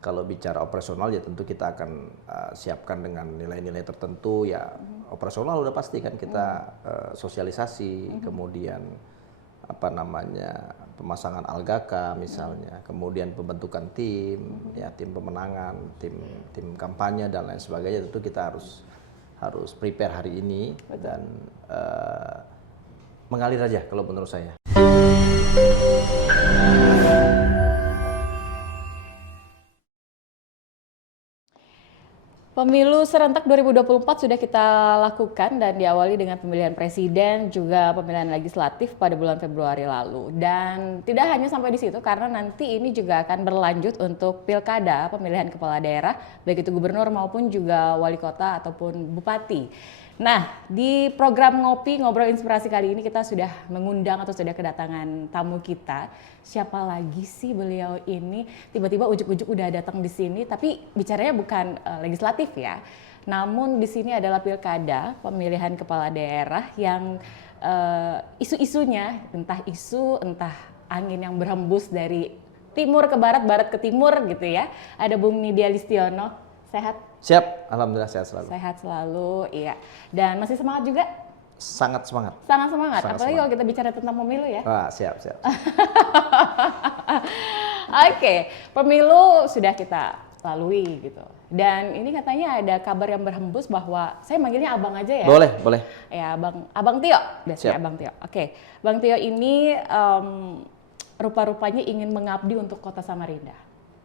Kalau bicara operasional ya tentu kita akan siapkan dengan nilai-nilai tertentu ya. Operasional udah pasti kan kita sosialisasi, kemudian apa namanya pemasangan algaka misalnya, kemudian pembentukan tim, ya tim pemenangan, tim kampanye dan lain sebagainya. Tentu kita harus prepare hari ini dan mengalir aja kalau menurut saya. Pemilu serentak 2024 sudah kita lakukan dan diawali dengan pemilihan presiden juga pemilihan legislatif pada bulan Februari lalu. Dan tidak hanya sampai di situ karena nanti ini juga akan berlanjut untuk pilkada pemilihan kepala daerah baik itu gubernur maupun juga wali kota ataupun bupati. Nah, di program Ngobrol Inspirasi kali ini kita sudah mengundang atau sudah kedatangan tamu kita. Siapa lagi sih beliau ini? Tiba-tiba ujuk-ujuk udah datang di sini, tapi bicaranya bukan legislatif ya. Namun di sini adalah pilkada, pemilihan kepala daerah yang isu-isunya entah isu, entah angin yang berhembus dari timur ke barat, barat ke timur gitu ya. Ada Bung Nidya Listiono. Sehat? Siap, alhamdulillah sehat selalu. Sehat selalu, iya. Dan masih semangat juga? Sangat semangat. Sangat semangat, Sangat apalagi semangat. kalau kita bicara tentang pemilu ya. Wah, siap. Oke, pemilu sudah kita lalui gitu. Dan ini katanya ada kabar yang berhembus bahwa, saya manggilnya abang aja ya? Boleh. Ya, Abang Tio, biasanya Siap. Abang Tio. Oke, Bang Tio ini rupa-rupanya ingin mengabdi untuk Kota Samarinda.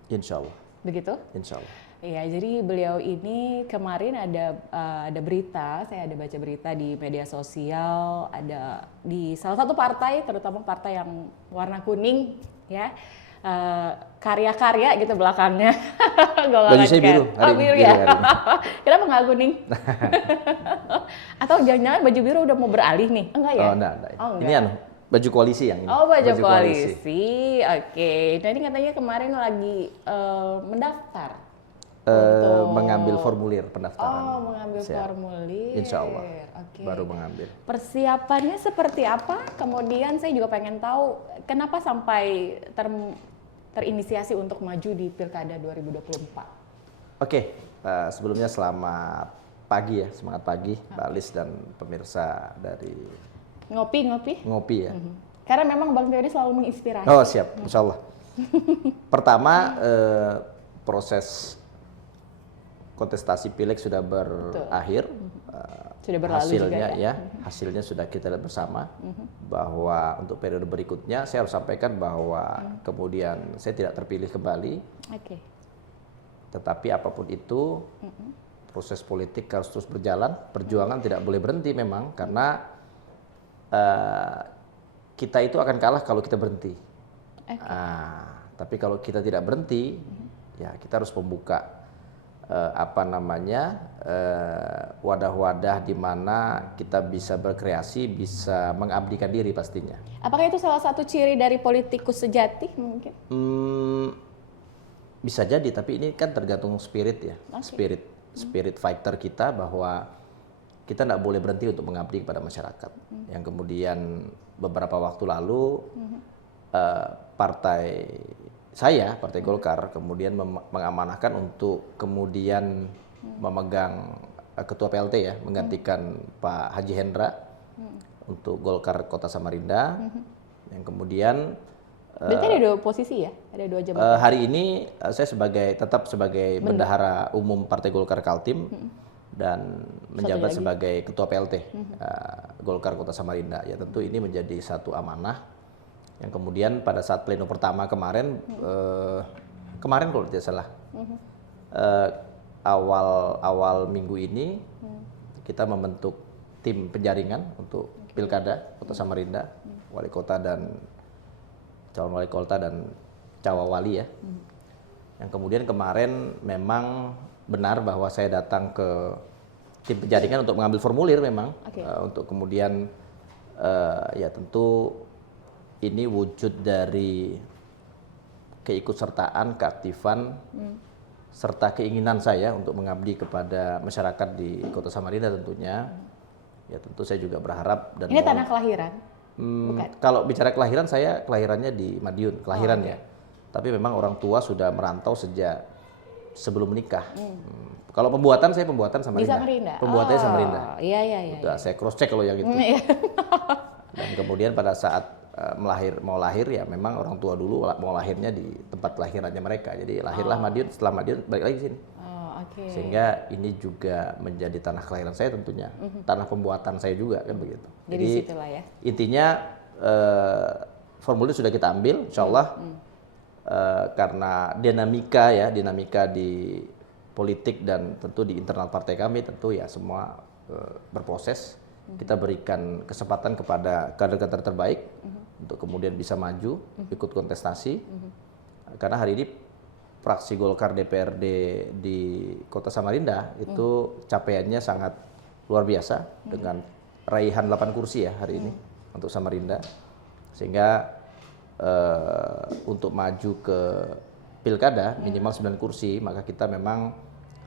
Insya Allah. Begitu? Insya Allah. Iya, jadi beliau ini kemarin ada berita, saya ada baca berita di media sosial, ada di salah satu partai, terutama partai yang warna kuning, ya, karya-karya gitu belakangnya. Baju saya biru. Oh, biru ya? Kenapa nggak kuning? Atau jangan-jangan baju biru udah mau beralih nih? Enggak ya? Oh, enggak. Oh, enggak. Ini baju koalisi yang ini. Oh, baju koalisi. Oke. Nah, ini katanya kemarin lagi mendaftar. Mengambil formulir pendaftaran. Oh, mengambil formulir. Insya Allah. Oke. Baru mengambil. Persiapannya seperti apa? Kemudian saya juga pengen tahu kenapa sampai terinisiasi untuk maju di Pilkada 2024. Oke, sebelumnya selamat pagi ya, semangat pagi Mbak Lis dan pemirsa dari Ngopi ya. Karena memang Bang Tio ini selalu menginspirasi. Oh siap, insya Allah. Pertama, proses kontestasi pileg sudah berakhir, sudah berlalu hasilnya juga ya. Hasilnya sudah kita lihat bersama bahwa untuk periode berikutnya saya harus sampaikan bahwa kemudian saya tidak terpilih kembali. Oke. Tetapi apapun itu proses politik harus terus berjalan, perjuangan tidak boleh berhenti memang karena kita itu akan kalah kalau kita berhenti. Tapi kalau kita tidak berhenti, ya kita harus membuka wadah-wadah di mana kita bisa berkreasi, bisa mengabdikan diri pastinya. Apakah itu salah satu ciri dari politikus sejati mungkin? Bisa jadi, tapi ini kan tergantung spirit ya, spirit fighter kita bahwa kita tidak boleh berhenti untuk mengabdi kepada masyarakat. Yang kemudian beberapa waktu lalu Partai Golkar kemudian mengamanahkan untuk kemudian memegang Ketua PLT ya, menggantikan Pak Haji Hendra untuk Golkar Kota Samarinda. Yang kemudian berarti ada dua posisi ya? Ada dua jabatan? Hari ini saya tetap sebagai Bendahara Umum Partai Golkar Kaltim dan menjabat sebagai Ketua PLT Golkar Kota Samarinda. Ya tentu ini menjadi satu amanah yang kemudian pada saat pleno pertama kemarin kalau tidak salah awal minggu ini kita membentuk tim penjaringan untuk pilkada Kota Samarinda, wali kota dan calon wali kota dan cawawali ya. Yang kemudian kemarin memang benar bahwa saya datang ke tim penjaringan untuk mengambil formulir memang untuk kemudian ya tentu ini wujud dari keikutsertaan, keaktifan, serta keinginan saya untuk mengabdi kepada masyarakat di Kota Samarinda tentunya. Ya tentu saya juga berharap. Dan ini tanah kelahiran? Bukan? Kalau bicara kelahiran, saya kelahirannya di Madiun, ya. Tapi memang orang tua sudah merantau sejak sebelum menikah. Kalau pembuatan saya pembuatan Di Samarinda. Samarinda. Pembuatannya Samarinda. Iya, iya, iya. Udah saya cross check kalau yang itu. Iya. Dan kemudian pada saat mau lahir ya memang orang tua dulu mau lahirnya di tempat lahirannya mereka. Jadi lahirlah Madiun, setelah Madiun balik lagi sini. Oke. Sehingga ini juga menjadi tanah kelahiran saya tentunya, tanah pembuatan saya juga kan begitu. Jadi situlah ya. Intinya formulir sudah kita ambil, insya Allah karena dinamika di politik dan tentu di internal partai kami tentu ya semua berproses. Kita berikan kesempatan kepada kader-kader terbaik untuk kemudian bisa maju ikut kontestasi. Karena hari ini fraksi Golkar DPRD di Kota Samarinda itu capaiannya sangat luar biasa dengan raihan 8 kursi ya hari ini untuk Samarinda. Sehingga untuk maju ke pilkada minimal 9 kursi, maka kita memang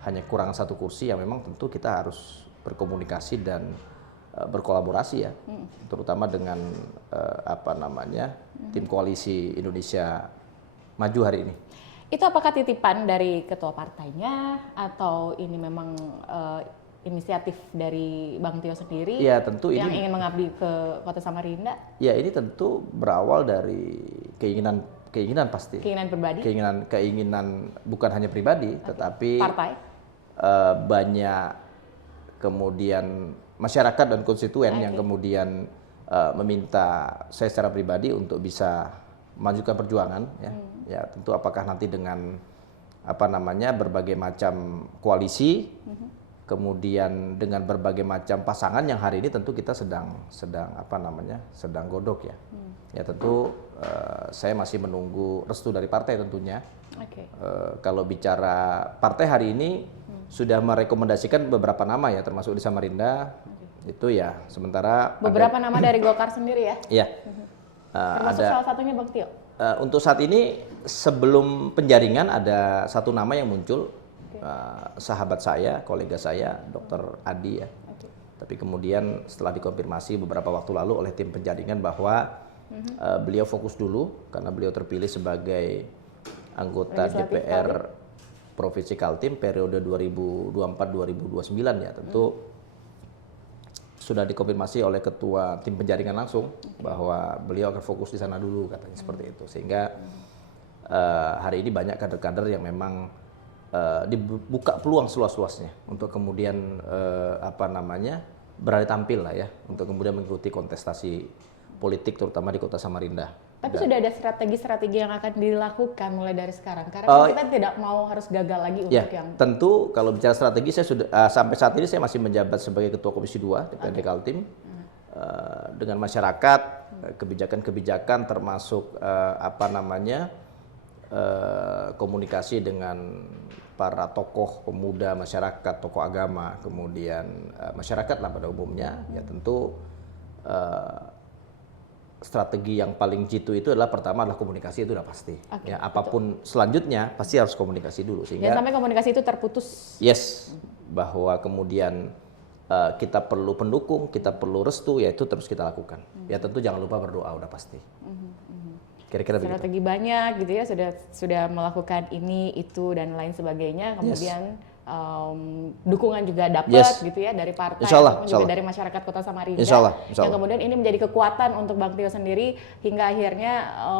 hanya kurang 1 kursi yang memang tentu kita harus berkomunikasi dan berkolaborasi ya, terutama dengan tim koalisi Indonesia Maju hari ini. Itu apakah titipan dari ketua partainya atau ini memang inisiatif dari Bang Tio sendiri? Ya tentu yang ini ingin mengabdi ke Kota Samarinda. Ya ini tentu berawal dari keinginan pasti. Keinginan pribadi. Keinginan bukan hanya pribadi, tetapi partai. Banyak kemudian masyarakat dan konstituen yang kemudian meminta saya secara pribadi untuk bisa memajukan perjuangan ya. Ya tentu apakah nanti dengan berbagai macam koalisi, kemudian dengan berbagai macam pasangan yang hari ini tentu kita sedang godok ya. Ya tentu saya masih menunggu restu dari partai tentunya. Kalau bicara partai hari ini sudah merekomendasikan beberapa nama ya, termasuk di Samarinda. Itu ya, sementara beberapa nama dari Golkar sendiri ya? Iya. Termasuk salah satunya Bang Tio? Untuk saat ini sebelum penjaringan ada satu nama yang muncul, sahabat saya, kolega saya, Dr. Adi ya. Tapi kemudian setelah dikonfirmasi beberapa waktu lalu oleh tim penjaringan bahwa beliau fokus dulu karena beliau terpilih sebagai anggota DPR Provinsi Kaltim periode 2024-2029 ya, tentu sudah dikonfirmasi oleh ketua tim penjaringan langsung bahwa beliau akan fokus di sana dulu katanya seperti itu. Sehingga hari ini banyak kader-kader yang memang dibuka peluang seluas-luasnya untuk kemudian berani tampil lah ya, untuk kemudian mengikuti kontestasi politik terutama di Kota Samarinda. Tapi sudah ada strategi-strategi yang akan dilakukan mulai dari sekarang karena kita tidak mau harus gagal lagi untuk yang tentu kalau bicara strategi saya sudah sampai saat ini saya masih menjabat sebagai Ketua Komisi 2 DPRD Kaltim dengan masyarakat, kebijakan-kebijakan termasuk komunikasi dengan para tokoh pemuda masyarakat, tokoh agama, kemudian masyarakat lah pada umumnya ya tentu strategi yang paling jitu itu adalah pertama adalah komunikasi, itu udah pasti. Ya, apapun selanjutnya pasti harus komunikasi dulu sehingga jangan sampai komunikasi itu terputus. Yes, bahwa kemudian kita perlu pendukung, kita perlu restu, ya itu terus kita lakukan. Ya tentu jangan lupa berdoa, udah pasti. Kira-kira begitu. Strategi banyak gitu ya, sudah melakukan ini, itu dan lain sebagainya. Kemudian dukungan juga dapat gitu ya dari partai, juga dari masyarakat Kota Samarinda. Yang kemudian ini menjadi kekuatan untuk Bang Tio sendiri hingga akhirnya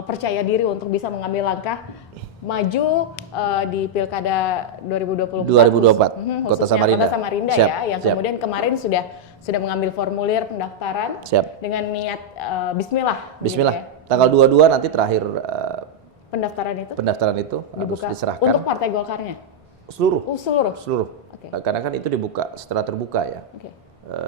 percaya diri untuk bisa mengambil langkah maju di Pilkada 2024 Kota Samarinda ya, yang kemudian kemarin sudah mengambil formulir pendaftaran dengan niat Bismillah. Gitu ya. Tanggal 22 nanti terakhir pendaftaran itu harus diserahkan untuk Partai Golkarnya. Seluruh. Karena kan itu dibuka secara terbuka ya.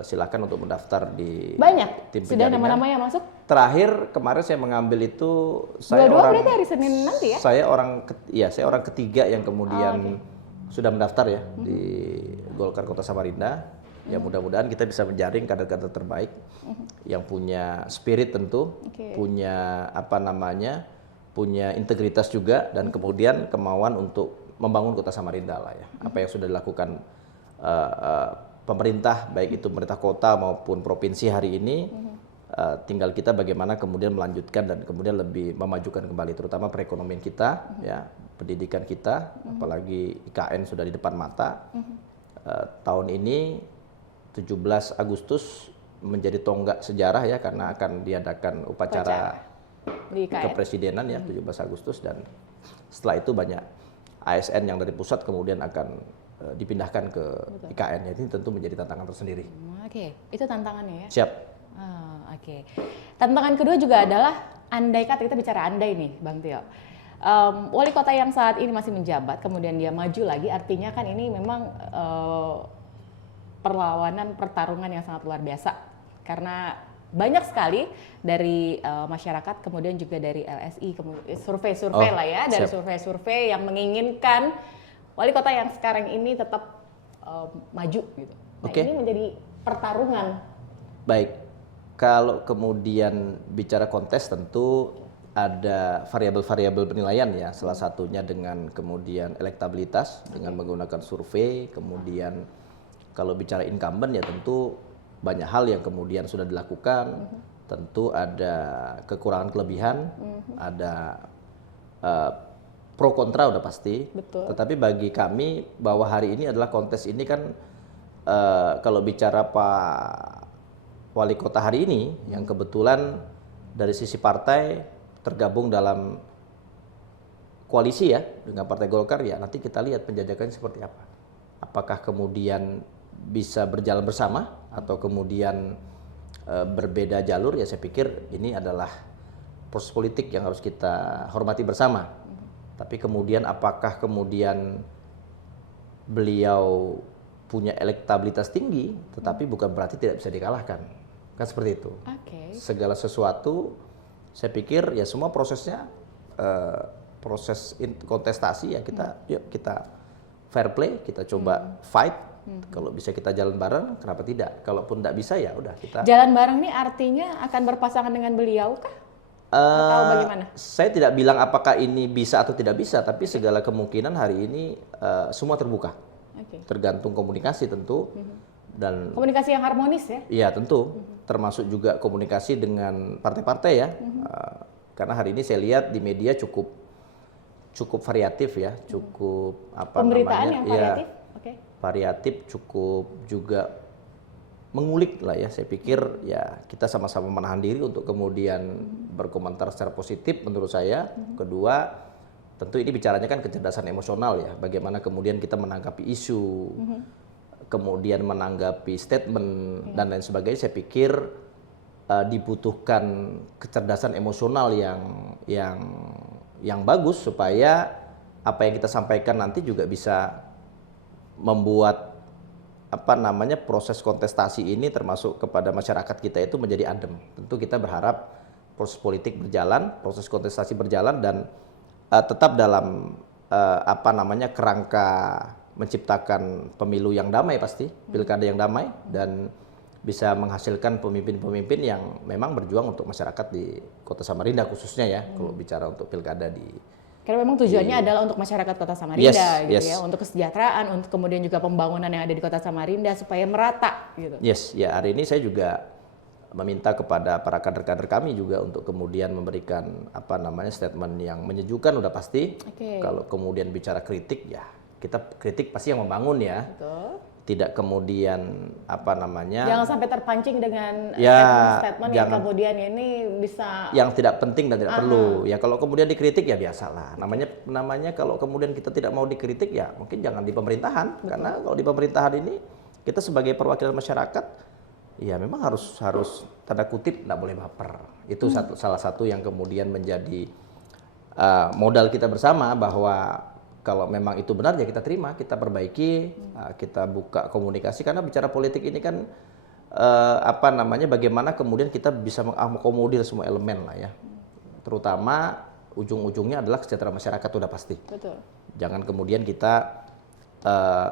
Silakan untuk mendaftar di banyak. Tim sudah nama-nama yang masuk. Terakhir kemarin saya mengambil itu berarti hari Senin nanti ya. Saya orang ketiga yang kemudian sudah mendaftar ya di Golkar Kota Samarinda. Ya mudah-mudahan kita bisa menjaring kader-kader terbaik yang punya spirit tentu, punya punya integritas juga dan kemudian kemauan untuk membangun Kota Samarinda lah ya. Apa yang sudah dilakukan pemerintah, baik itu pemerintah kota maupun provinsi hari ini, tinggal kita bagaimana kemudian melanjutkan dan kemudian lebih memajukan kembali, terutama perekonomian kita, ya pendidikan kita, apalagi IKN sudah di depan mata. Tahun ini 17 Agustus menjadi tonggak sejarah ya, karena akan diadakan upacara di IKN. kepresidenan ya 17 Agustus, dan setelah itu banyak ASN yang dari pusat kemudian akan dipindahkan ke IKN. Jadi tentu menjadi tantangan tersendiri. Oke, itu tantangannya ya. Siap. Oke. Tantangan kedua juga adalah andai kata, kita bicara andai nih Bang Tio. Wali kota yang saat ini masih menjabat, kemudian dia maju lagi, artinya kan ini memang pertarungan yang sangat luar biasa. Karena banyak sekali dari masyarakat, kemudian juga dari LSI, survei-survei lah ya, dari survei-survei yang menginginkan wali kota yang sekarang ini tetap maju gitu. Nah, ini menjadi pertarungan. Baik, kalau kemudian bicara kontes tentu ada variabel-variabel penilaian ya, salah satunya dengan kemudian elektabilitas dengan menggunakan survei, kemudian kalau bicara incumbent ya tentu banyak hal yang kemudian sudah dilakukan, tentu ada kekurangan kelebihan, ada pro kontra udah pasti. Betul. Tetapi bagi kami bahwa hari ini adalah kontes ini kan kalau bicara Pak Wali Kota hari ini yang kebetulan dari sisi partai tergabung dalam koalisi ya dengan Partai Golkar, ya nanti kita lihat penjajakannya seperti apa. Apakah kemudian bisa berjalan bersama atau kemudian berbeda jalur, ya saya pikir ini adalah proses politik yang harus kita hormati bersama. Tapi kemudian apakah kemudian beliau punya elektabilitas tinggi, tetapi bukan berarti tidak bisa dikalahkan. Kan seperti itu. Segala sesuatu, saya pikir ya semua prosesnya, proses kontestasi ya yuk kita fair play, kita coba fight. Kalau bisa kita jalan bareng, kenapa tidak? Kalaupun tidak bisa ya udah kita. Jalan bareng ini artinya akan berpasangan dengan beliau kah? Atau bagaimana? Saya tidak bilang apakah ini bisa atau tidak bisa, tapi segala kemungkinan hari ini semua terbuka. Tergantung komunikasi tentu, dan komunikasi yang harmonis ya? Iya tentu, termasuk juga komunikasi dengan partai-partai ya, karena hari ini saya lihat di media cukup variatif ya, cukup apa pemberitaan namanya, yang variatif, variatif, cukup juga mengulik lah ya. Saya pikir ya kita sama-sama menahan diri untuk kemudian berkomentar secara positif menurut saya. Kedua, tentu ini bicaranya kan kecerdasan emosional ya, bagaimana kemudian kita menanggapi isu, kemudian menanggapi statement dan lain sebagainya. Saya pikir dibutuhkan kecerdasan emosional yang bagus supaya apa yang kita sampaikan nanti juga bisa membuat proses kontestasi ini termasuk kepada masyarakat kita itu menjadi adem. Tentu kita berharap proses politik berjalan, proses kontestasi berjalan, dan tetap dalam kerangka menciptakan pemilu yang damai pasti, pilkada yang damai, dan bisa menghasilkan pemimpin-pemimpin yang memang berjuang untuk masyarakat di Kota Samarinda khususnya ya, kalau bicara untuk pilkada di. Karena memang tujuannya adalah untuk masyarakat Kota Samarinda ya, untuk kesejahteraan, untuk kemudian juga pembangunan yang ada di Kota Samarinda supaya merata gitu. Ya hari ini saya juga meminta kepada para kader-kader kami juga untuk kemudian memberikan statement yang menyejukkan udah pasti. Kalau kemudian bicara kritik ya kita kritik pasti yang membangun ya. Betul. Tidak kemudian jangan sampai terpancing dengan statement yang kemudian ini bisa yang tidak penting dan tidak perlu ya. Kalau kemudian dikritik ya biasalah, namanya kalau kemudian kita tidak mau dikritik ya mungkin jangan di pemerintahan. Karena kalau di pemerintahan ini kita sebagai perwakilan masyarakat ya memang harus tanda kutip tidak boleh baper. Itu salah satu yang kemudian menjadi modal kita bersama, bahwa kalau memang itu benar ya kita terima, kita perbaiki, kita buka komunikasi. Karena bicara politik ini kan bagaimana kemudian kita bisa mengakomodir semua elemen lah ya. Terutama ujung-ujungnya adalah kesejahteraan masyarakat udah pasti. Betul. Jangan kemudian kita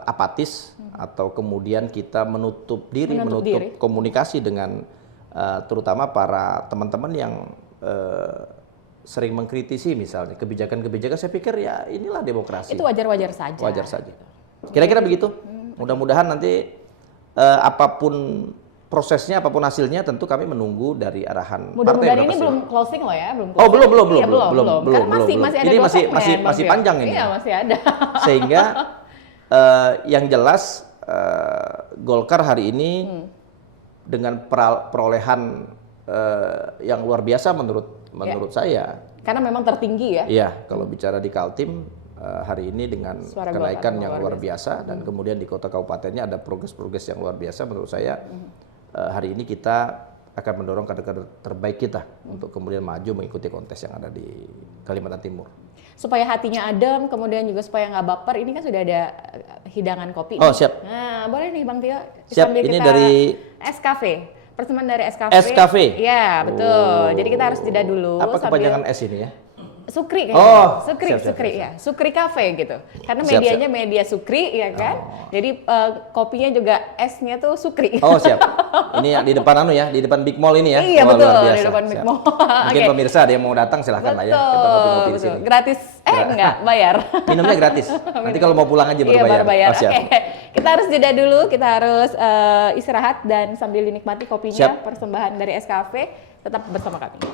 apatis atau kemudian kita menutup komunikasi dengan terutama para teman-teman yang sering mengkritisi misalnya kebijakan-kebijakan. Saya pikir ya inilah demokrasi. Itu wajar-wajar saja. Wajar saja. Kira-kira begitu. Mudah-mudahan nanti apapun prosesnya apapun hasilnya tentu kami menunggu dari arahan partai. Mudah-mudahan ini belum closing loh ya, belum Oh, closing. belum. Iya, Karena masih ada ini dokumen, masih Bang Tio. panjang ini. Iya, masih ada. Sehingga yang jelas Golkar hari ini dengan perolehan yang luar biasa menurut saya. Karena memang tertinggi ya. Iya, kalau bicara di Kaltim hari ini dengan Suara kenaikan Golkar yang luar biasa dan kemudian di kota kabupatennya ada progres-progres yang luar biasa, menurut saya hari ini kita akan mendorong kader-kader terbaik kita untuk kemudian maju mengikuti kontes yang ada di Kalimantan Timur. Supaya hatinya adem, kemudian juga supaya nggak baper, ini kan sudah ada hidangan kopi. Oh, siap. Nah, boleh nih Bang Tio. Siap, sambil ini kita dari Escafe. Persembahan dari Escafe. Escafe? Iya, betul. Jadi kita harus jeda dulu. Apa kepanjangan S ini ya? Sukri kayaknya. Oh, Sukri, siap. ya. Sukri Cafe gitu. Karena Siap, medianya media Sukri ya kan. Jadi kopinya juga S-nya tuh Sukri. Oh, siap. Ini yang di depan di depan Big Mall ini ya. Iya, Wah, betul, luar biasa. di depan Big Siap. Mall. Mungkin Oke. pemirsa ada yang mau datang silahkan lah ya kita ngopi-ngopi di sini. Gratis. Enggak, bayar. Minumnya gratis. Nanti kalau mau pulang aja baru Iya, bayar. baru bayar. Oh, siap. Oke. Kita harus jeda dulu, kita harus istirahat dan sambil dinikmati kopinya, Siap. persembahan dari Escafe. Tetap bersama kami.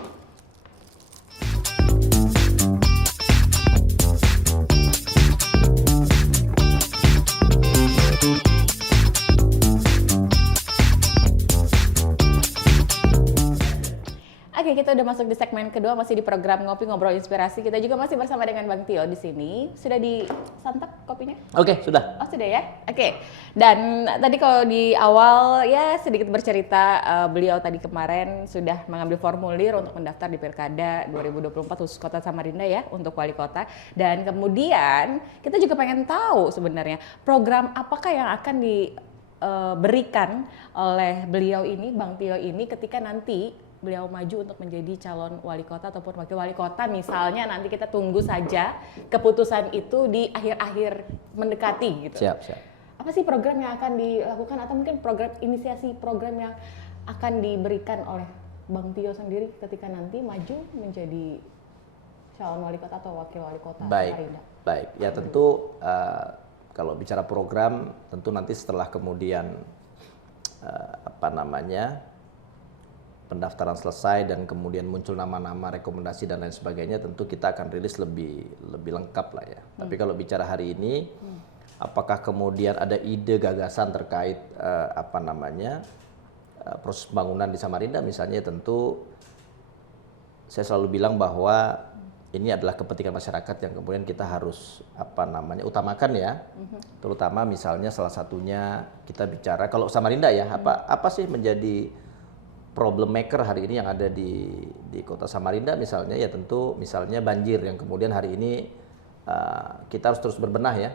Oke, kita udah masuk di segmen kedua, masih di program Ngopi Ngobrol Inspirasi. Kita juga masih bersama dengan Bang Tio di sini. Sudah disantap kopinya? Oke, sudah. Oh, sudah ya? Oke. Dan tadi kalau di awal ya sedikit bercerita, beliau tadi kemarin sudah mengambil formulir untuk mendaftar di Pilkada 2024 khusus Kota Samarinda ya, untuk wali kota. Dan kemudian kita juga pengen tahu sebenarnya program apakah yang akan diberikan oleh beliau ini, Bang Tio ini, ketika nanti beliau maju untuk menjadi calon wali kota ataupun wakil wali kota. Misalnya nanti kita tunggu saja keputusan itu di akhir-akhir mendekati gitu. Siap. Apa sih program yang akan dilakukan atau mungkin inisiasi program yang akan diberikan oleh Bang Tio sendiri ketika nanti maju menjadi calon wali kota atau wakil wali kota Samarinda? Baik. Ya tentu kalau bicara program tentu nanti setelah kemudian pendaftaran selesai dan kemudian muncul nama-nama, rekomendasi dan lain sebagainya, tentu kita akan rilis lebih lengkap lah ya. Tapi kalau bicara hari ini, apakah kemudian ada ide gagasan terkait proses pembangunan di Samarinda misalnya, tentu saya selalu bilang bahwa ini adalah kepentingan masyarakat yang kemudian kita harus utamakan ya. Terutama misalnya salah satunya kita bicara kalau Samarinda ya, apa sih menjadi problem maker hari ini yang ada di kota Samarinda misalnya, ya tentu misalnya banjir yang kemudian hari ini kita harus terus berbenah ya,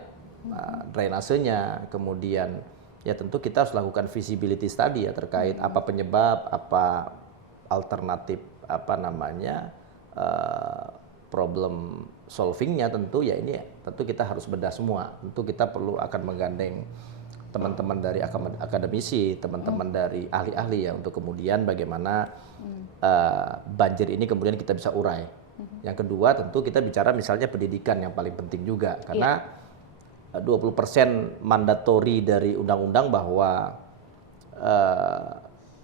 drainasenya, kemudian ya tentu kita harus lakukan feasibility study ya terkait apa penyebab, apa alternatif problem solvingnya, tentu ya ini ya, tentu kita harus bedah semua. Tentu kita akan menggandeng teman-teman dari akademisi, teman-teman dari ahli-ahli ya, untuk kemudian bagaimana banjir ini kemudian kita bisa urai. Yang kedua tentu kita bicara misalnya pendidikan yang paling penting juga, karena 20% mandatori dari undang-undang bahwa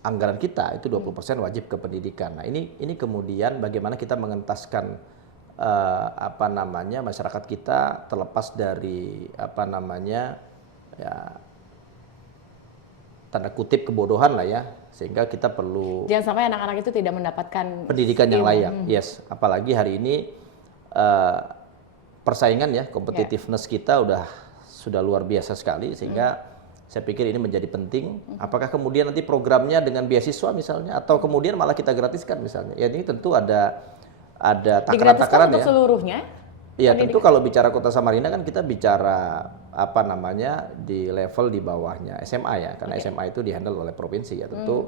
anggaran kita itu 20% wajib ke pendidikan. Nah ini kemudian bagaimana kita mengentaskan masyarakat kita terlepas dari tanda kutip kebodohan lah ya, sehingga kita perlu Jangan sampai anak-anak itu tidak mendapatkan pendidikan yang layak. Yes, apalagi hari ini persaingan ya, competitiveness kita sudah luar biasa sekali, sehingga saya pikir ini menjadi penting. Apakah kemudian nanti programnya dengan beasiswa misalnya, atau kemudian malah kita gratiskan misalnya? Ya ini tentu ada takaran-takaran untuk ya. seluruhnya? Ya tentu kalau bicara Kota Samarinda kan kita bicara di level di bawahnya SMA ya, karena SMA itu dihandle oleh provinsi ya, tentu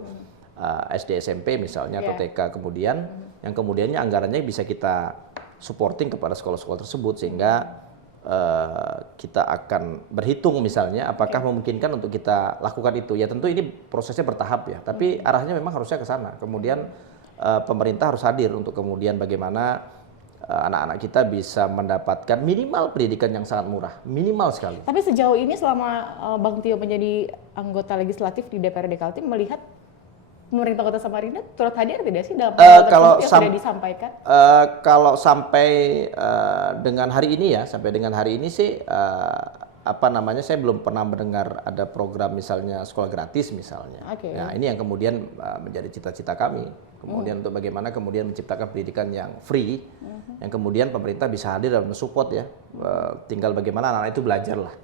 SD SMP misalnya atau TK kemudian yang kemudiannya anggarannya bisa kita supporting kepada sekolah-sekolah tersebut, sehingga kita akan berhitung misalnya apakah memungkinkan untuk kita lakukan itu. Ya tentu ini prosesnya bertahap ya, tapi arahnya memang harusnya ke sana. Kemudian pemerintah harus hadir untuk kemudian bagaimana anak-anak kita bisa mendapatkan minimal pendidikan yang sangat murah, minimal sekali. Tapi sejauh ini selama Bang Tio menjadi anggota legislatif di DPRD Kaltim, melihat pemerintah Kota Samarinda turut hadir tidak sih dalam kalau yang sudah disampaikan? Kalau sampai dengan hari ini ya, sampai dengan hari ini sih apa namanya, saya belum pernah mendengar ada program misalnya sekolah gratis misalnya. Okay. Nah ini yang kemudian menjadi cita-cita kami. Kemudian untuk bagaimana kemudian menciptakan pendidikan yang free, yang kemudian pemerintah bisa hadir dan mensupport ya. Tinggal bagaimana anak-anak itu belajar lah.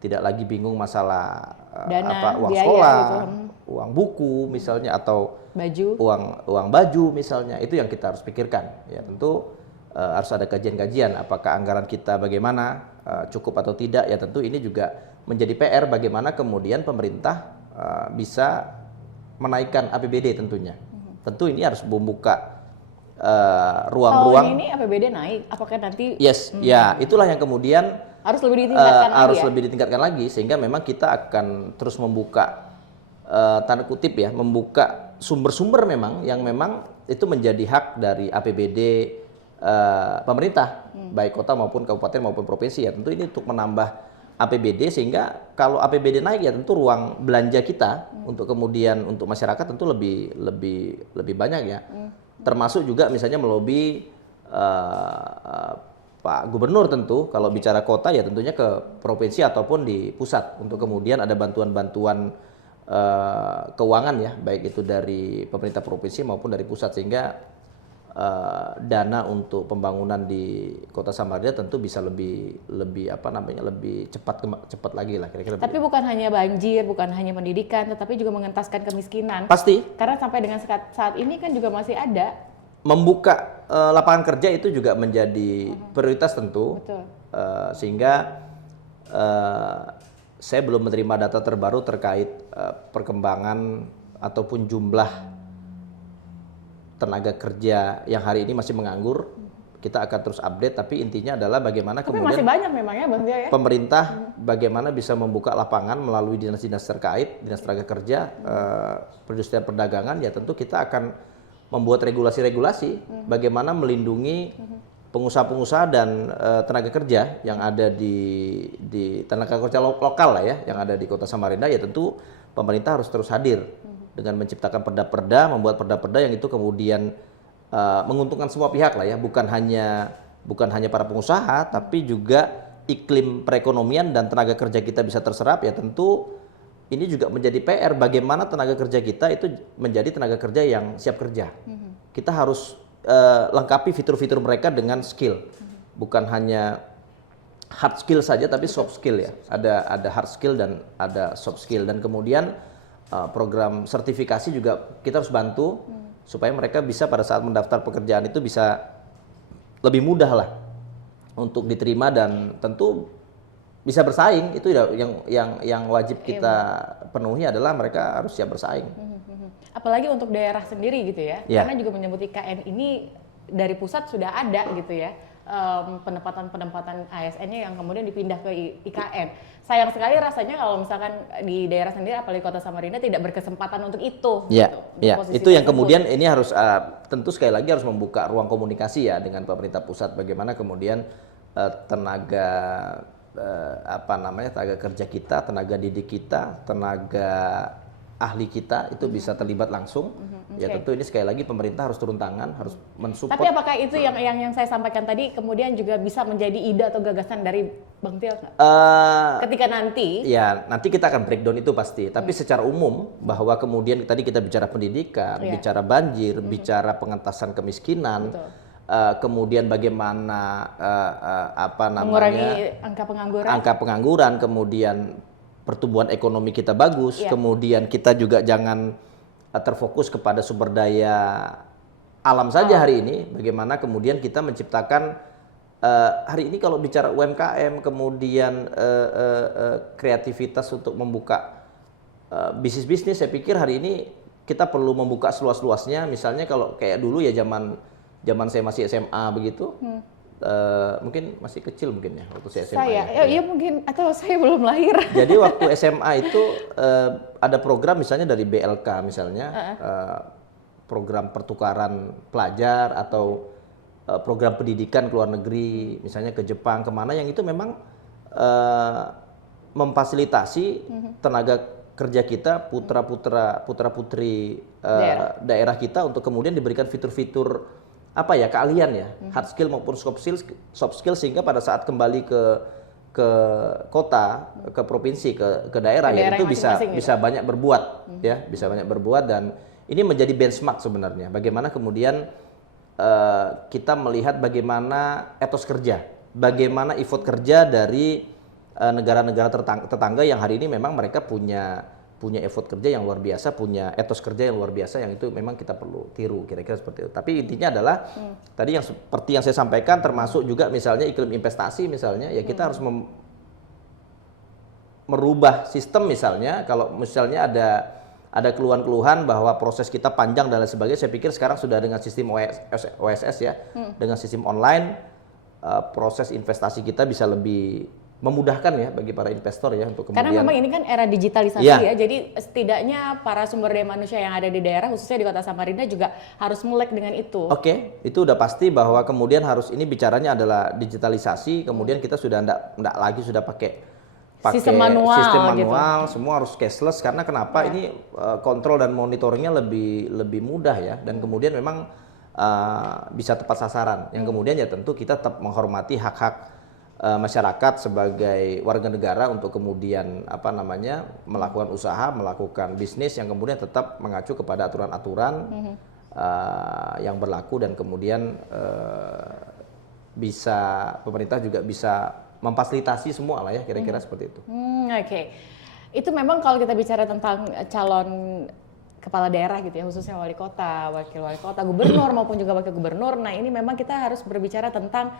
Tidak lagi bingung masalah dana, uang biaya, sekolah, gitu. uang buku misalnya, atau Baju. uang baju misalnya. Itu yang kita harus pikirkan. Ya tentu harus ada kajian-kajian apakah anggaran kita bagaimana, cukup atau tidak. Ya tentu ini juga menjadi PR bagaimana kemudian pemerintah bisa menaikkan APBD tentunya. Tentu ini harus membuka ruang-ruang. Tahun ini APBD naik, apakah nanti? Yes, ya itulah yang kemudian harus lebih ditingkatkan lagi harus ya? lebih ditingkatkan lagi, sehingga memang kita akan terus membuka tanda kutip ya, membuka sumber-sumber memang yang memang itu menjadi hak dari APBD pemerintah, baik kota maupun kabupaten maupun provinsi ya. Tentu ini untuk menambah APBD, sehingga kalau APBD naik ya tentu ruang belanja kita untuk kemudian untuk masyarakat tentu lebih banyak ya. Termasuk juga misalnya melobi Pak Gubernur tentu, kalau bicara kota ya tentunya ke provinsi ataupun di pusat untuk kemudian ada bantuan-bantuan keuangan ya, baik itu dari pemerintah provinsi maupun dari pusat, sehingga dana untuk pembangunan di Kota Samarinda tentu bisa lebih cepat lagi lah kira-kira. Tapi bukan hanya banjir, bukan hanya pendidikan, tetapi juga mengentaskan kemiskinan. Pasti. Karena sampai dengan saat ini kan juga masih ada. Membuka lapangan kerja itu juga menjadi prioritas tentu. Betul. Sehingga saya belum menerima data terbaru terkait perkembangan ataupun jumlah tenaga kerja yang hari ini masih menganggur. Kita akan terus update, tapi intinya adalah bagaimana tapi kemudian masih banyak memang ya Bang Tio ya? pemerintah bagaimana bisa membuka lapangan melalui dinas-dinas terkait, dinas tenaga kerja, perindustrian perdagangan, ya tentu kita akan membuat regulasi-regulasi bagaimana melindungi pengusaha-pengusaha dan tenaga kerja yang ada di tenaga kerja lokal lah ya, yang ada di Kota Samarinda. Ya tentu pemerintah harus terus hadir dengan menciptakan perda-perda, membuat perda-perda yang itu kemudian menguntungkan semua pihak lah ya, bukan hanya para pengusaha, tapi juga iklim perekonomian dan tenaga kerja kita bisa terserap. Ya tentu ini juga menjadi PR bagaimana tenaga kerja kita itu menjadi tenaga kerja yang siap kerja. Kita harus lengkapi fitur-fitur mereka dengan skill, bukan hanya hard skill saja, tapi soft skill ya. Ada hard skill dan ada soft skill, dan kemudian program sertifikasi juga kita harus bantu supaya mereka bisa pada saat mendaftar pekerjaan itu bisa lebih mudah lah untuk diterima, dan tentu bisa bersaing. Itu yang wajib kita penuhi adalah mereka harus siap bersaing. Apalagi untuk daerah sendiri gitu ya, karena juga menyebut IKN ini dari pusat sudah ada gitu ya, penempatan ASN-nya yang kemudian dipindah ke IKN. Sayang sekali rasanya kalau misalkan di daerah sendiri, apalagi Kota Samarinda, tidak berkesempatan untuk itu. Ya, gitu, ya. Itu yang kemudian ini harus tentu sekali lagi harus membuka ruang komunikasi ya dengan pemerintah pusat, bagaimana kemudian tenaga tenaga kerja kita, tenaga didik kita, tenaga ahli kita itu bisa terlibat langsung. Ya tentu ini sekali lagi pemerintah harus turun tangan, harus mensupport. Tapi apakah itu yang saya sampaikan tadi kemudian juga bisa menjadi ide atau gagasan dari Bang Tio? Ketika nanti? Ya nanti kita akan breakdown itu pasti. Tapi secara umum bahwa kemudian tadi kita bicara pendidikan, bicara banjir, bicara pengentasan kemiskinan. Kemudian bagaimana mengurangi angka pengangguran, kemudian pertumbuhan ekonomi kita bagus, kemudian kita juga jangan terfokus kepada sumber daya alam saja hari ini, bagaimana kemudian kita menciptakan hari ini kalau bicara UMKM, kemudian kreativitas untuk membuka bisnis-bisnis, saya pikir hari ini kita perlu membuka seluas-luasnya. Misalnya kalau kayak dulu ya zaman saya masih SMA begitu, mungkin masih kecil mungkin ya waktu saya SMA. Iya mungkin, atau saya belum lahir. Jadi waktu SMA itu ada program misalnya dari BLK misalnya, program pertukaran pelajar atau program pendidikan ke luar negeri, misalnya ke Jepang, kemana, yang itu memang memfasilitasi tenaga kerja kita, putra-putri daerah kita untuk kemudian diberikan fitur-fitur apa ya, keahlian ya, hard skill maupun soft skill sehingga pada saat kembali ke kota, ke provinsi, ke daerah ya itu bisa banyak berbuat ya, bisa banyak berbuat. Dan ini menjadi benchmark sebenarnya bagaimana kemudian kita melihat bagaimana etos kerja, bagaimana effort kerja dari negara-negara tetangga yang hari ini memang mereka punya effort kerja yang luar biasa, punya etos kerja yang luar biasa, yang itu memang kita perlu tiru, kira-kira seperti itu. Tapi intinya adalah tadi yang seperti yang saya sampaikan, termasuk juga misalnya iklim investasi misalnya, ya kita harus merubah sistem misalnya. Kalau misalnya ada keluhan-keluhan bahwa proses kita panjang dan lain sebagainya, saya pikir sekarang sudah dengan sistem OSS ya, dengan sistem online, proses investasi kita bisa lebih memudahkan ya bagi para investor ya untuk kemudian. Karena memang ini kan era digitalisasi ya, jadi setidaknya para sumber daya manusia yang ada di daerah khususnya di Kota Samarinda juga harus melek dengan itu. Oke, itu udah pasti bahwa kemudian harus ini bicaranya adalah digitalisasi, kemudian kita sudah enggak lagi sudah pakai sistem manual gitu. Semua harus cashless karena kenapa ini kontrol dan monitoringnya lebih mudah ya, dan kemudian memang bisa tepat sasaran. Yang kemudian ya tentu kita tetap menghormati hak-hak masyarakat sebagai warga negara untuk kemudian melakukan usaha, melakukan bisnis yang kemudian tetap mengacu kepada aturan-aturan yang berlaku, dan kemudian pemerintah juga bisa memfasilitasi semua lah ya, kira-kira seperti itu. Oke. Itu memang kalau kita bicara tentang calon kepala daerah gitu ya, khususnya wali kota, wakil wali kota, gubernur maupun juga wakil gubernur. Nah ini memang kita harus berbicara tentang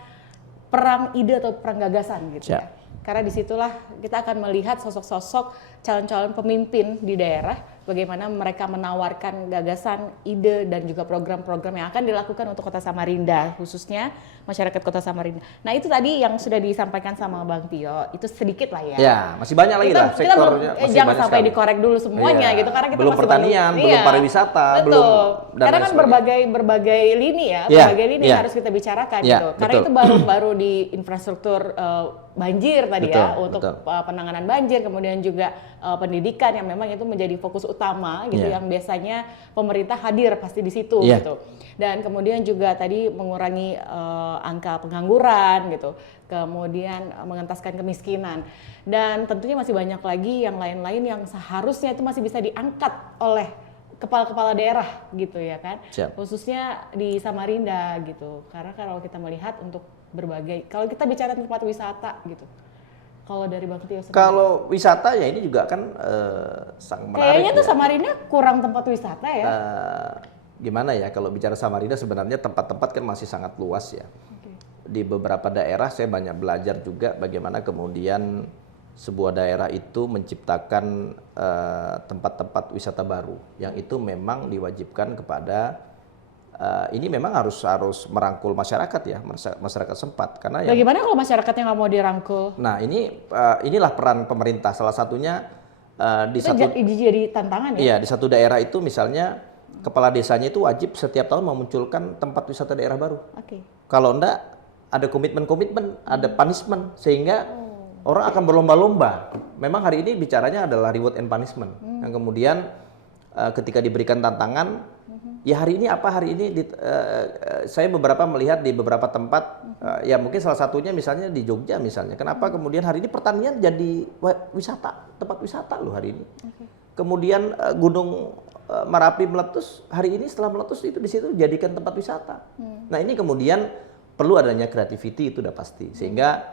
perang ide atau perang gagasan gitu ya. Karena disitulah kita akan melihat sosok-sosok calon-calon pemimpin di daerah, bagaimana mereka menawarkan gagasan, ide, dan juga program-program yang akan dilakukan untuk Kota Samarinda, khususnya masyarakat Kota Samarinda. Nah itu tadi yang sudah disampaikan sama Bang Tio, itu sedikit lah ya. Ya, masih banyak lagi lah sektornya. Jangan sampai dikorek dulu semuanya gitu, karena kita belum masih pertanian, belum pariwisata, belum. Karena kan berbagai lini ya, berbagai lini yang harus kita bicarakan gitu. Karena itu baru di infrastruktur banjir tadi ya, untuk penanganan banjir, kemudian juga pendidikan yang memang itu menjadi fokus utama gitu, yang biasanya pemerintah hadir pasti di situ gitu. Dan kemudian juga tadi mengurangi angka pengangguran gitu, kemudian mengentaskan kemiskinan, dan tentunya masih banyak lagi yang lain-lain yang seharusnya itu masih bisa diangkat oleh kepala-kepala daerah gitu ya kan, khususnya di Samarinda gitu. Karena kalau kita melihat untuk berbagai, kalau kita bicara tempat wisata gitu, kalau dari Bang Tio sendiri. Kalau wisata ya ini juga kan sangat menarik. Kayaknya tuh Samarinda kurang tempat wisata ya. Gimana ya, kalau bicara Samarinda sebenarnya tempat-tempat kan masih sangat luas ya. Di beberapa daerah saya banyak belajar juga bagaimana kemudian sebuah daerah itu menciptakan tempat-tempat wisata baru yang itu memang diwajibkan kepada ini memang harus merangkul masyarakat ya, masyarakat sempat, karena bagaimana kalau masyarakatnya nggak mau dirangkul? Nah inilah peran pemerintah, salah satunya jadi tantangan ya. Iya, di satu daerah itu misalnya kepala desanya itu wajib setiap tahun memunculkan tempat wisata daerah baru. Kalau enggak ada komitmen, ada punishment, sehingga orang akan berlomba-lomba. Memang hari ini bicaranya adalah reward and punishment. Yang kemudian ketika diberikan tantangan, ya hari ini apa, hari ini saya beberapa melihat di beberapa tempat, ya mungkin salah satunya misalnya di Jogja misalnya. Kenapa kemudian hari ini pertanian jadi wisata, tempat wisata loh hari ini. Kemudian Gunung Merapi meletus, hari ini setelah meletus itu di situ jadikan tempat wisata. Nah ini kemudian perlu adanya creativity, itu udah pasti. Sehingga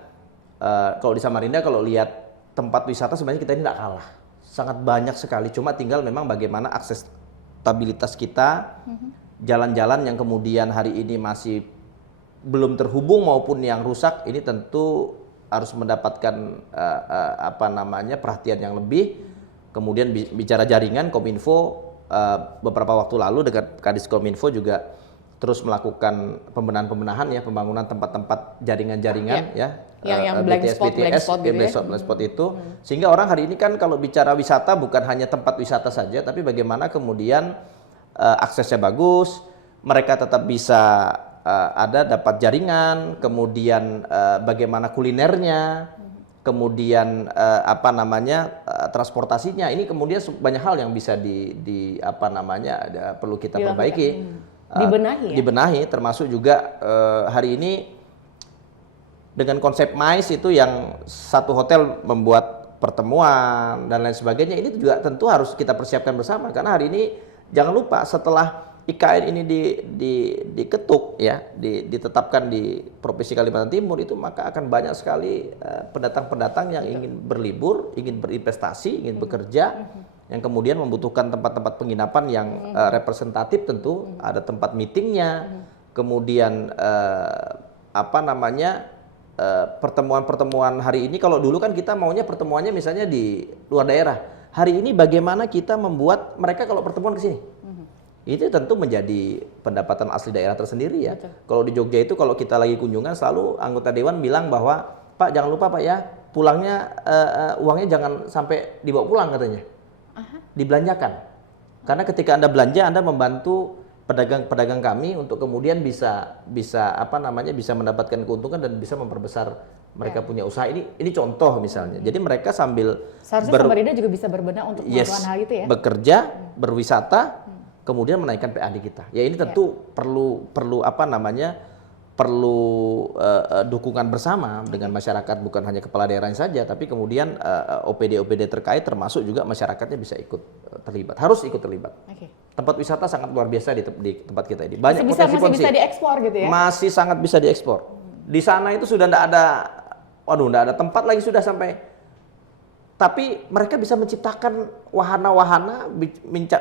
kalau di Samarinda kalau lihat tempat wisata sebenarnya kita ini tidak kalah, sangat banyak sekali. Cuma tinggal memang bagaimana aksesibilitas kita, jalan-jalan yang kemudian hari ini masih belum terhubung maupun yang rusak, ini tentu harus mendapatkan perhatian yang lebih. Kemudian bicara jaringan, Kominfo beberapa waktu lalu dengan Kadis Kominfo juga terus melakukan pembenahan ya, pembangunan tempat-tempat jaringan-jaringan yang BTS, blank spot itu, sehingga orang hari ini kan kalau bicara wisata bukan hanya tempat wisata saja, tapi bagaimana kemudian aksesnya bagus, mereka tetap bisa dapat jaringan, kemudian bagaimana kulinernya, kemudian transportasinya, ini kemudian banyak hal yang bisa perlu kita perbaiki, dibenahi, termasuk juga hari ini dengan konsep MICE itu yang satu hotel membuat pertemuan dan lain sebagainya, ini juga tentu harus kita persiapkan bersama, karena hari ini jangan lupa setelah IKN ini diketuk ya, ditetapkan di Provinsi Kalimantan Timur itu, maka akan banyak sekali pendatang-pendatang yang ingin berlibur, ingin berinvestasi, ingin bekerja, yang kemudian membutuhkan tempat-tempat penginapan yang representatif, tentu ada tempat meetingnya, kemudian pertemuan-pertemuan hari ini. Kalau dulu kan kita maunya pertemuannya misalnya di luar daerah, hari ini bagaimana kita membuat mereka kalau pertemuan ke sini. Itu tentu menjadi pendapatan asli daerah tersendiri ya. Kalau di Jogja itu kalau kita lagi kunjungan selalu anggota dewan bilang bahwa Pak jangan lupa Pak ya, pulangnya uangnya jangan sampai dibawa pulang katanya. Dibelanjakan. Karena ketika Anda belanja Anda membantu pedagang-pedagang kami untuk kemudian bisa mendapatkan keuntungan dan bisa memperbesar mereka punya usaha. Ini contoh misalnya. Jadi mereka sambil seharusnya Samarinda juga bisa berbenah untuk melakukan hal itu ya. Bekerja, berwisata, kemudian menaikkan PAD kita. Ya ini tentu perlu dukungan bersama dengan masyarakat, bukan hanya kepala daerahnya saja, tapi kemudian OPD terkait termasuk juga masyarakatnya bisa ikut terlibat, harus ikut terlibat. Tempat wisata sangat luar biasa di tempat kita ini. Banyak masih bisa diekspor gitu ya? Masih sangat bisa diekspor. Di sana itu sudah nggak ada tempat lagi sudah sampai. Tapi mereka bisa menciptakan wahana-wahana,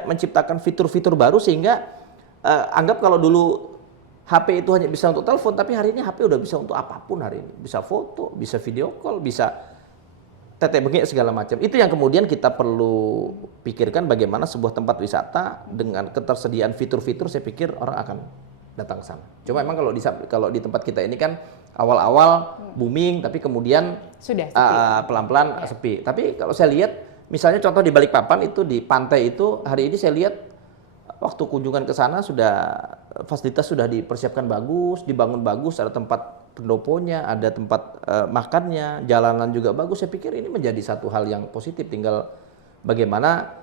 menciptakan fitur-fitur baru sehingga anggap kalau dulu HP itu hanya bisa untuk telepon, tapi hari ini HP udah bisa untuk apapun hari ini. Bisa foto, bisa video call, bisa tetek bengek segala macam. Itu yang kemudian kita perlu pikirkan bagaimana sebuah tempat wisata dengan ketersediaan fitur-fitur, saya pikir orang akan datang ke sana. Cuma memang kalau di tempat kita ini kan awal-awal booming, tapi kemudian pelan-pelan sepi. Tapi kalau saya lihat, misalnya contoh di Balikpapan itu di pantai itu hari ini saya lihat waktu kunjungan ke sana fasilitas sudah dipersiapkan bagus, dibangun bagus, ada tempat pendoponya, ada tempat makannya, jalanan juga bagus. Saya pikir ini menjadi satu hal yang positif. Tinggal bagaimana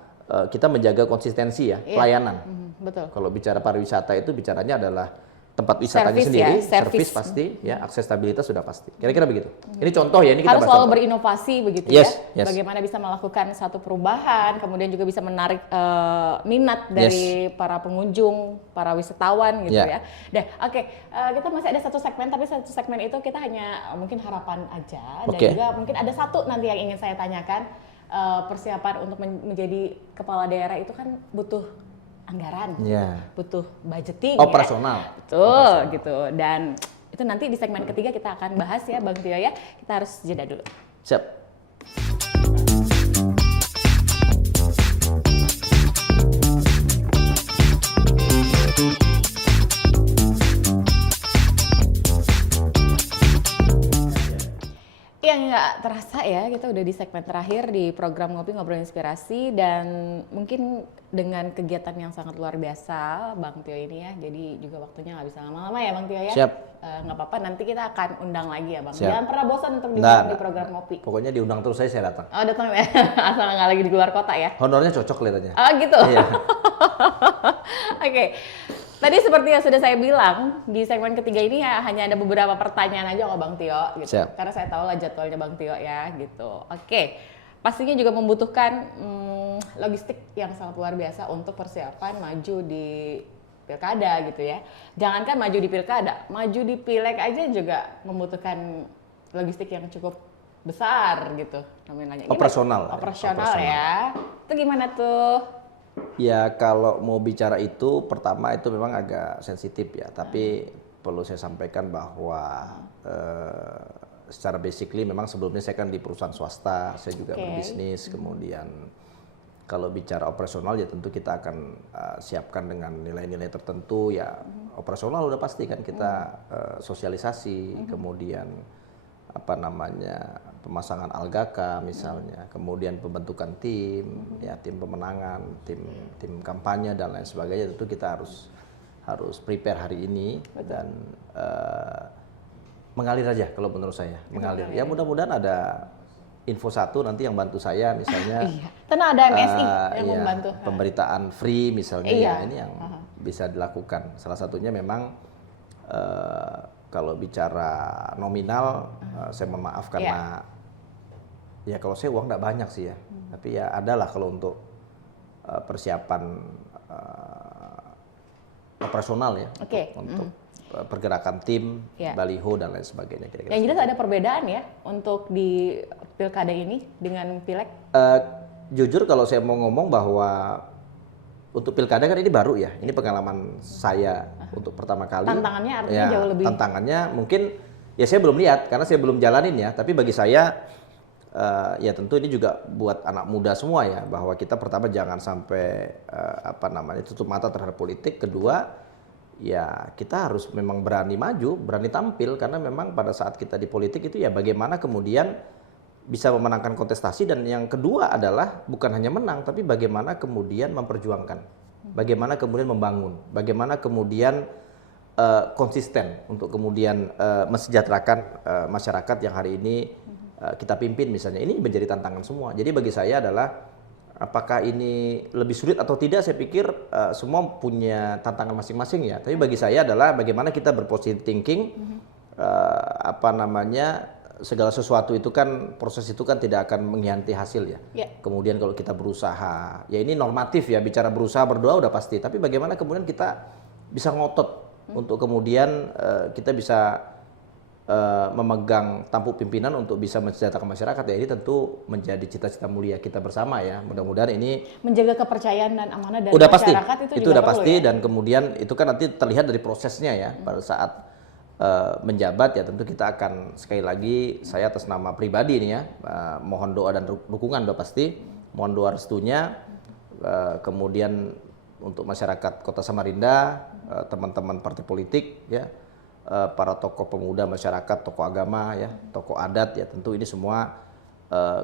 kita menjaga konsistensi ya, pelayanan. Betul. Kalau bicara pariwisata itu bicaranya adalah tempat wisatanya sendiri, servis pasti, ya, aksesabilitas sudah pasti. Kira-kira begitu. Ini contoh ya, ini kita harus selalu berinovasi begitu yes. Bagaimana bisa melakukan satu perubahan, kemudian juga bisa menarik minat dari para pengunjung, para wisatawan gitu ya. Oke, kita masih ada satu segmen, tapi satu segmen itu kita hanya mungkin harapan aja, dan juga mungkin ada satu nanti yang ingin saya tanyakan. Persiapan untuk menjadi kepala daerah itu kan butuh anggaran, butuh budgeting, operasional, betul gitu. Dan itu nanti di segmen ketiga kita akan bahas ya, Bang Tio ya. Kita harus jeda dulu. Siap. Yang nggak terasa ya, kita udah di segmen terakhir di program Ngopi Ngobrol Inspirasi, dan mungkin dengan kegiatan yang sangat luar biasa Bang Tio ini ya, jadi juga waktunya nggak bisa lama-lama ya Bang Tio ya. Siap. Nggak apa-apa, nanti kita akan undang lagi ya Bang. Siap. Jangan pernah bosan untuk diundang di program Ngopi. Pokoknya diundang terus saya datang. Oh datang ya, asal nggak lagi di luar kota ya. Honornya cocok kelihatannya. Oh gitu. Iya. Oke. Tadi seperti yang sudah saya bilang, di segmen ketiga ini ya hanya ada beberapa pertanyaan aja kok Bang Tio gitu. Siap. Karena saya tahu lah jadwalnya Bang Tio ya gitu. Oke. Pastinya juga membutuhkan logistik yang sangat luar biasa untuk persiapan maju di pilkada gitu ya. Jangankan maju di pilkada, maju di pileg aja juga membutuhkan logistik yang cukup besar gitu. Namanya Operasional ya. Itu gimana tuh? Ya kalau mau bicara itu, pertama itu memang agak sensitif ya, tapi perlu saya sampaikan bahwa secara basically memang sebelumnya saya kan di perusahaan swasta, saya juga berbisnis, kemudian kalau bicara operasional ya tentu kita akan siapkan dengan nilai-nilai tertentu ya. Operasional udah pasti kan kita sosialisasi, kemudian pemasangan algaka misalnya, kemudian pembentukan tim, ya tim pemenangan, tim kampanye dan lain sebagainya. Tentu kita harus prepare hari ini dan mengalir aja kalau menurut saya, mengalir. Ya mudah-mudahan ada info satu nanti yang bantu saya misalnya Iya. Karena ada MSI yang iya, membantu. pemberitaan free misalnya Iya. ya ini yang bisa dilakukan. Salah satunya memang kalau bicara nominal saya mohon maaf karena ya kalau saya uang nggak banyak sih ya, tapi ya adalah kalau untuk persiapan operasional ya untuk pergerakan tim, baliho dan lain sebagainya. Kira-kira yang jelas ada perbedaan ya untuk di pilkada ini dengan pileg? Jujur kalau saya mau ngomong bahwa untuk pilkada kan ini baru ya, ini pengalaman saya untuk pertama kali. Tantangannya artinya ya, jauh lebih. Tantangannya mungkin ya saya belum lihat karena saya belum jalanin ya, tapi bagi saya ya tentu ini juga buat anak muda semua ya, bahwa kita pertama jangan sampai tutup mata terhadap politik. Kedua ya kita harus memang berani maju, berani tampil, karena memang pada saat kita di politik itu ya bagaimana kemudian bisa memenangkan kontestasi, dan yang kedua adalah bukan hanya menang tapi bagaimana kemudian memperjuangkan, bagaimana kemudian membangun, bagaimana kemudian konsisten untuk kemudian mensejahterakan masyarakat yang hari ini kita pimpin misalnya. Ini menjadi tantangan semua. Jadi bagi saya adalah apakah ini lebih sulit atau tidak, saya pikir semua punya tantangan masing-masing ya. Tapi bagi saya adalah bagaimana kita berpositive thinking, segala sesuatu itu kan, proses itu kan tidak akan mengkhianati hasil ya. Kemudian kalau kita berusaha, ya ini normatif ya, bicara berusaha berdoa udah pasti. Tapi bagaimana kemudian kita bisa ngotot untuk kemudian kita bisa memegang tampuk pimpinan untuk bisa mensejahterakan masyarakat, ya ini tentu menjadi cita-cita mulia kita bersama ya. Mudah-mudahan ini menjaga kepercayaan dan amanah dari udah masyarakat pasti, itu juga udah pasti ya? Dan kemudian itu kan nanti terlihat dari prosesnya ya. Pada saat menjabat ya tentu kita akan, sekali lagi saya atas nama pribadi ini ya, mohon doa dan dukungan udah pasti, mohon doa restunya, kemudian untuk masyarakat Kota Samarinda, teman-teman partai politik ya, para tokoh pemuda masyarakat, tokoh agama ya, tokoh adat ya, tentu ini semua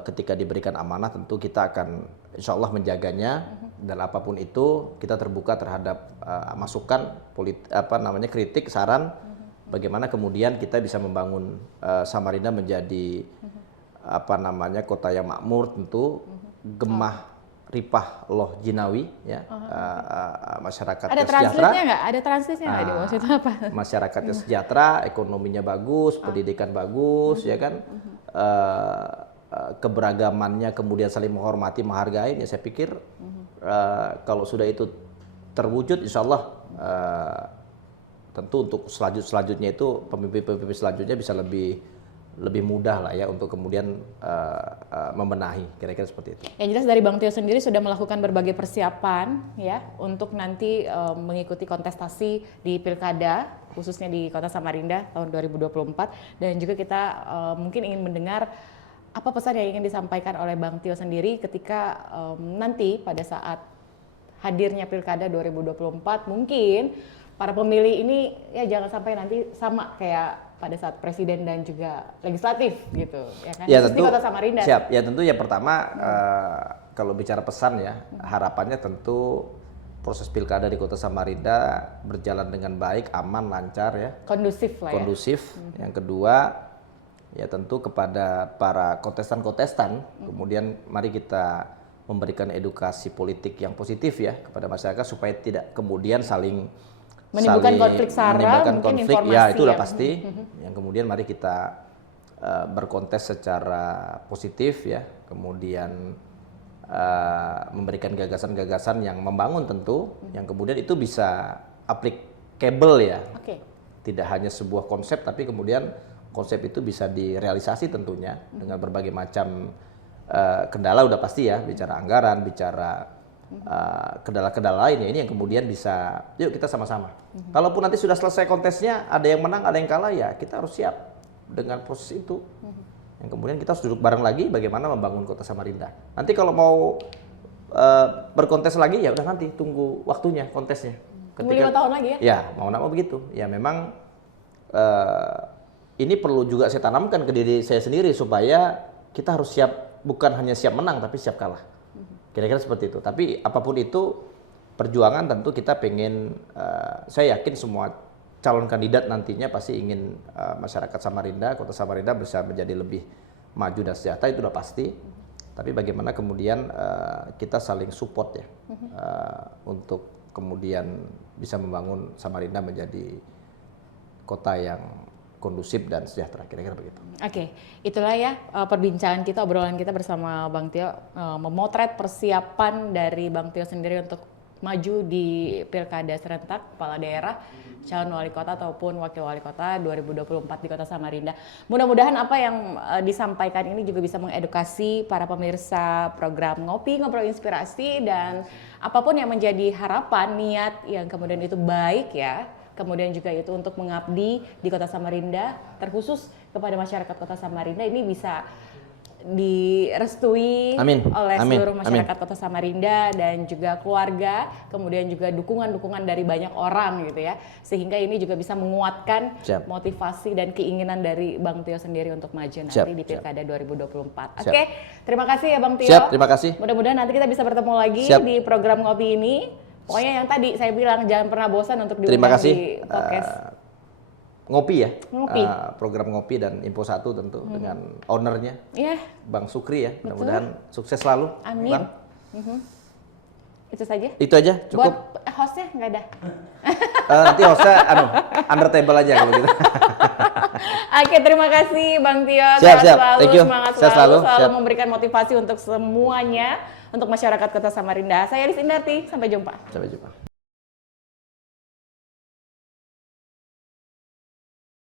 ketika diberikan amanah tentu kita akan insya Allah menjaganya, dan apapun itu kita terbuka terhadap masukan kritik, saran, bagaimana kemudian kita bisa membangun Samarinda menjadi kota yang makmur, tentu gemah ripah loh jinawi ya, masyarakatnya ada sejahtera. translate-nya nggak? Ada translate-nya nggak di maksud apa? Masyarakatnya sejahtera, ekonominya bagus, pendidikan bagus ya kan, keberagamannya kemudian saling menghormati, menghargai. Ya saya pikir kalau sudah itu terwujud, insya Allah tentu untuk selanjutnya itu pemimpin-pemimpin selanjutnya bisa lebih mudah lah ya untuk kemudian membenahi, kira-kira seperti itu. Yang jelas dari Bang Tio sendiri sudah melakukan berbagai persiapan ya untuk nanti mengikuti kontestasi di Pilkada, khususnya di Kota Samarinda tahun 2024, dan juga kita mungkin ingin mendengar apa pesan yang ingin disampaikan oleh Bang Tio sendiri ketika nanti pada saat hadirnya Pilkada 2024, mungkin para pemilih ini ya jangan sampai nanti sama kayak pada saat presiden dan juga legislatif gitu ya kan, ya, tentu, di Kota Samarinda. Siap, ya tentu ya pertama kalau bicara pesan ya, harapannya tentu proses pilkada di Kota Samarinda berjalan dengan baik, aman, lancar ya. Kondusif lah ya. Kondusif. Yang kedua ya tentu kepada para kontestan-kontestan, kemudian mari kita memberikan edukasi politik yang positif ya kepada masyarakat supaya tidak kemudian saling menimbulkan konflik sara, menimbulkan mungkin konflik ya, itu udah yang pasti. Yang kemudian mari kita berkontes secara positif ya, kemudian memberikan gagasan-gagasan yang membangun tentu, yang kemudian itu bisa applicable ya. Tidak hanya sebuah konsep, tapi kemudian konsep itu bisa direalisasi tentunya dengan berbagai macam kendala udah pasti ya, bicara anggaran, bicara kendala-kendala lain ya, ini yang kemudian bisa, yuk kita sama-sama. Kalaupun nanti sudah selesai kontesnya, ada yang menang, ada yang kalah, ya kita harus siap dengan proses itu. Yang kemudian kita harus duduk bareng lagi bagaimana membangun Kota Samarinda. Nanti kalau mau berkontes lagi ya udah nanti tunggu waktunya kontesnya. Tunggu 5 tahun lagi ya? Ya, mau nggak mau begitu. Ya memang ini perlu juga saya tanamkan ke diri saya sendiri supaya kita harus siap, bukan hanya siap menang tapi siap kalah. Kira-kira seperti itu. Tapi apapun itu perjuangan tentu kita pengen, saya yakin semua calon kandidat nantinya pasti ingin masyarakat Samarinda, Kota Samarinda bisa menjadi lebih maju dan sejahtera itu udah pasti. Tapi bagaimana kemudian kita saling support ya untuk kemudian bisa membangun Samarinda menjadi kota yang kondusif dan sejahtera, kira-kira begitu. Oke, itulah ya perbincangan kita, obrolan kita bersama Bang Tio, memotret persiapan dari Bang Tio sendiri untuk maju di Pilkada serentak kepala daerah, calon wali kota ataupun wakil wali kota 2024 di Kota Samarinda. Mudah-mudahan apa yang disampaikan ini juga bisa mengedukasi para pemirsa program Ngopi Ngobrol Inspirasi, dan apapun yang menjadi harapan, niat yang kemudian itu baik ya. Kemudian juga itu untuk mengabdi di Kota Samarinda, terkhusus kepada masyarakat Kota Samarinda, ini bisa direstui oleh seluruh masyarakat Kota Samarinda dan juga keluarga, kemudian juga dukungan-dukungan dari banyak orang gitu ya, sehingga ini juga bisa menguatkan motivasi dan keinginan dari Bang Tio sendiri untuk maju nanti di Pilkada 2024. Oke, terima kasih ya Bang Tio. Terima kasih. Mudah-mudahan nanti kita bisa bertemu lagi di program Ngopi ini. Pokoknya yang tadi saya bilang, jangan pernah bosan untuk diundang di podcast Ngopi ya. Program Ngopi dan Info 1 tentu dengan ownernya Bang Sukri ya. Mudah-mudahan sukses selalu. Amin. Bang. Itu saja? Itu aja, cukup. Buat hostnya nggak ada? Nanti hostnya under table aja kalau gitu. Oke, terima kasih Bang Tio. Siap. Selalu, Thank you. Semangat selalu memberikan motivasi untuk semuanya, untuk masyarakat Kota Samarinda. Saya Elis Indarti, sampai jumpa. Sampai jumpa.